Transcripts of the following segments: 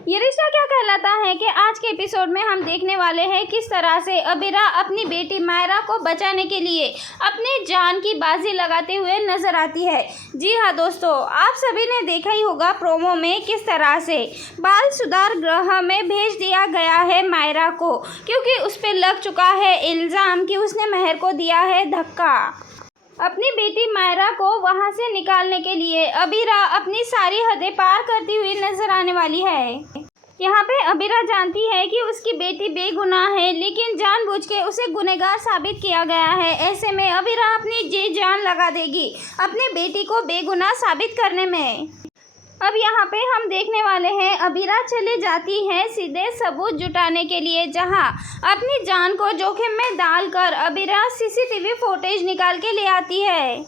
ये रिश्ता क्या कहलाता है कि आज के एपिसोड में हम देखने वाले हैं किस तरह से अबीरा अपनी बेटी मायरा को बचाने के लिए अपनी जान की बाजी लगाते हुए नजर आती है। जी हाँ दोस्तों, आप सभी ने देखा ही होगा प्रोमो में किस तरह से बाल सुधार गृह में भेज दिया गया है मायरा को, क्योंकि उस पर लग चुका है इल्ज़ाम कि उसने मेहर को दिया है धक्का। अपनी बेटी मायरा को वहां से निकालने के लिए अबीरा अपनी सारी हदें पार करती हुई नजर आने वाली है। यहाँ पे अबीरा जानती है कि उसकी बेटी बेगुनाह है, लेकिन जानबूझ के उसे गुनहगार साबित किया गया है। ऐसे में अबीरा अपनी जी जान लगा देगी अपनी बेटी को बेगुनाह साबित करने में। अब यहाँ पे हम देखने वाले हैं अबीरा चली जाती है सीधे सबूत जुटाने के लिए, जहाँ अपनी जान को जोखिम में डालकर अबीरा सीसीटीवी फुटेज निकाल के ले आती है,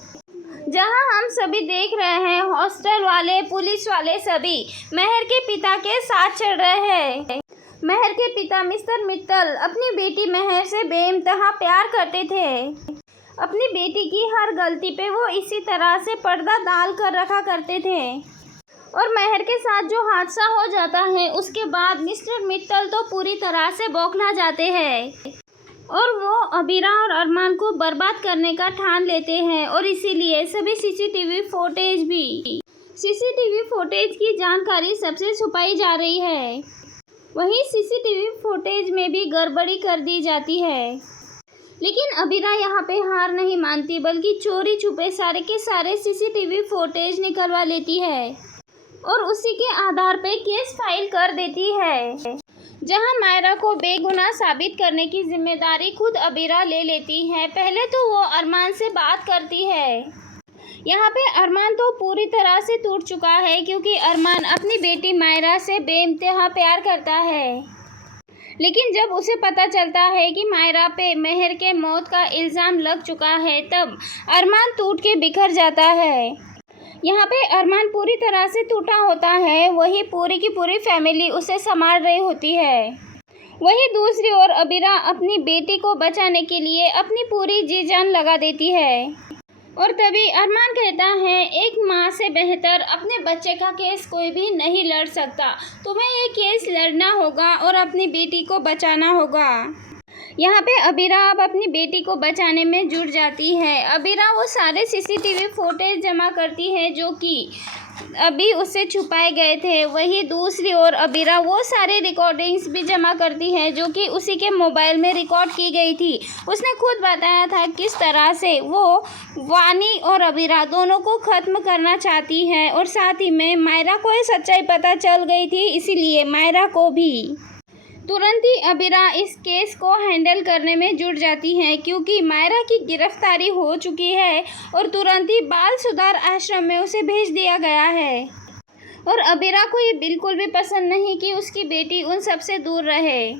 जहाँ हम सभी देख रहे हैं हॉस्टल वाले, पुलिस वाले सभी मेहर के पिता के साथ चल रहे हैं। मेहर के पिता मिस्टर मित्तल अपनी बेटी मेहर से बेइंतहा प्यार करते थे। अपनी बेटी की हर गलती पे वो इसी तरह से पर्दा डाल कर रखा करते थे, और मेहर के साथ जो हादसा हो जाता है उसके बाद मिस्टर मित्तल तो पूरी तरह से बौखला जाते हैं और वो अबीरा और अरमान को बर्बाद करने का ठान लेते हैं। और इसीलिए सभी सीसीटीवी फुटेज की जानकारी सबसे छुपाई जा रही है। वहीं सीसीटीवी फुटेज में भी गड़बड़ी कर दी जाती है, लेकिन अबीरा यहाँ पे हार नहीं मानती, बल्कि चोरी छुपे सारे के सारे सीसीटीवी फुटेज निकलवा लेती है और उसी के आधार पे केस फाइल कर देती है, जहां मायरा को बेगुनाह साबित करने की जिम्मेदारी खुद अबीरा ले लेती है। पहले तो वो अरमान से बात करती है। यहाँ पे अरमान तो पूरी तरह से टूट चुका है, क्योंकि अरमान अपनी बेटी मायरा से बेइंतहा प्यार करता है। लेकिन जब उसे पता चलता है कि मायरा पे मेहर के मौत का इल्ज़ाम लग चुका है, तब अरमान टूट के बिखर जाता है। यहाँ पे अरमान पूरी तरह से टूटा होता है, वही पूरी की पूरी फैमिली उसे संभाल रही होती है। वही दूसरी ओर अबीरा अपनी बेटी को बचाने के लिए अपनी पूरी जी जान लगा देती है। और तभी अरमान कहता है, एक माँ से बेहतर अपने बच्चे का केस कोई भी नहीं लड़ सकता, तुम्हें ये केस लड़ना होगा और अपनी बेटी को बचाना होगा। यहाँ पे अबीरा अब अपनी बेटी को बचाने में जुट जाती है। अबीरा वो सारे सीसीटीवी फुटेज जमा करती है जो कि अभी उससे छुपाए गए थे। वही दूसरी ओर अबीरा वो सारी रिकॉर्डिंग्स भी जमा करती है जो कि उसी के मोबाइल में रिकॉर्ड की गई थी। उसने खुद बताया था किस तरह से वो वानी और अबीरा दोनों को ख़त्म करना चाहती है, और साथ ही में मायरा को ये सच्चाई पता चल गई थी, इसीलिए मायरा को भी तुरंत ही अबीरा इस केस को हैंडल करने में जुट जाती है, क्योंकि मायरा की गिरफ्तारी हो चुकी है और तुरंत ही बाल सुधार आश्रम में उसे भेज दिया गया है। और अबीरा को ये बिल्कुल भी पसंद नहीं कि उसकी बेटी उन सब से दूर रहे।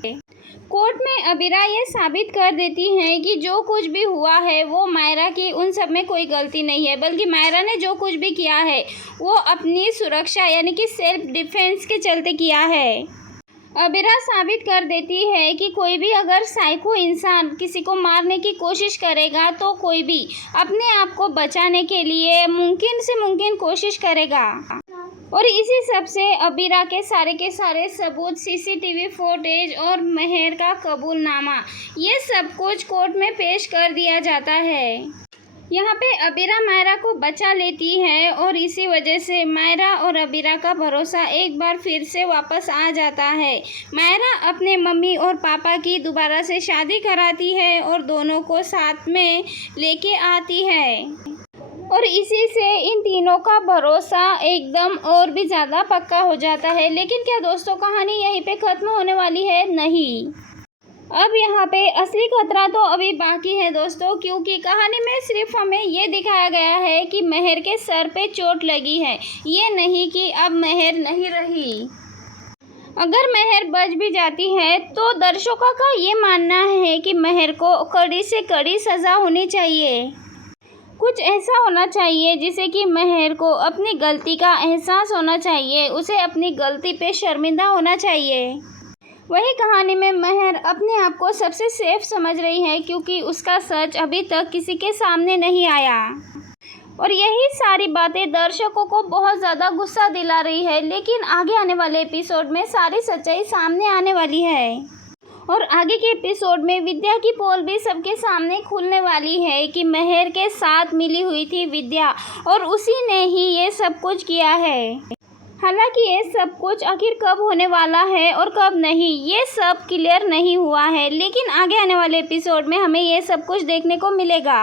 कोर्ट में अबीरा ये साबित कर देती है कि जो कुछ भी हुआ है वो मायरा की उन सब में कोई गलती नहीं है, बल्कि मायरा ने जो कुछ भी किया है वो अपनी सुरक्षा यानी कि सेल्फ डिफेंस के चलते किया है। अबीरा साबित कर देती है कि कोई भी अगर साइको इंसान किसी को मारने की कोशिश करेगा तो कोई भी अपने आप को बचाने के लिए मुमकिन से मुमकिन कोशिश करेगा। और इसी सब से अबीरा के सारे सबूत, सीसीटीवी फुटेज और मेहर का कबूलनामा, ये सब कुछ कोर्ट में पेश कर दिया जाता है। यहाँ पे अबीरा मायरा को बचा लेती है और इसी वजह से मायरा और अबीरा का भरोसा एक बार फिर से वापस आ जाता है। मायरा अपने मम्मी और पापा की दोबारा से शादी कराती है और दोनों को साथ में लेके आती है, और इसी से इन तीनों का भरोसा एकदम और भी ज़्यादा पक्का हो जाता है। लेकिन क्या दोस्तों, कहानी यहीं पे ख़त्म होने वाली है? नहीं, अब यहाँ पे असली खतरा तो अभी बाकी है दोस्तों, क्योंकि कहानी में सिर्फ हमें ये दिखाया गया है कि मेहर के सर पे चोट लगी है, ये नहीं कि अब मेहर नहीं रही। अगर मेहर बच भी जाती है तो दर्शकों का ये मानना है कि मेहर को कड़ी से कड़ी सज़ा होनी चाहिए। कुछ ऐसा होना चाहिए जिससे कि मेहर को अपनी गलती का एहसास होना चाहिए, उसे अपनी गलती पे शर्मिंदा होना चाहिए। वही कहानी में मेहर अपने आप को सबसे सेफ समझ रही है, क्योंकि उसका सच अभी तक किसी के सामने नहीं आया। और यही सारी बातें दर्शकों को बहुत ज़्यादा गुस्सा दिला रही है। लेकिन आगे आने वाले एपिसोड में सारी सच्चाई सामने आने वाली है और आगे के एपिसोड में विद्या की पोल भी सबके सामने खुलने वाली है कि मेहर के साथ मिली हुई थी विद्या और उसी ने ही ये सब कुछ किया है। हालांकि ये सब कुछ आखिर कब होने वाला है और कब नहीं, ये सब क्लियर नहीं हुआ है, लेकिन आगे आने वाले एपिसोड में हमें ये सब कुछ देखने को मिलेगा।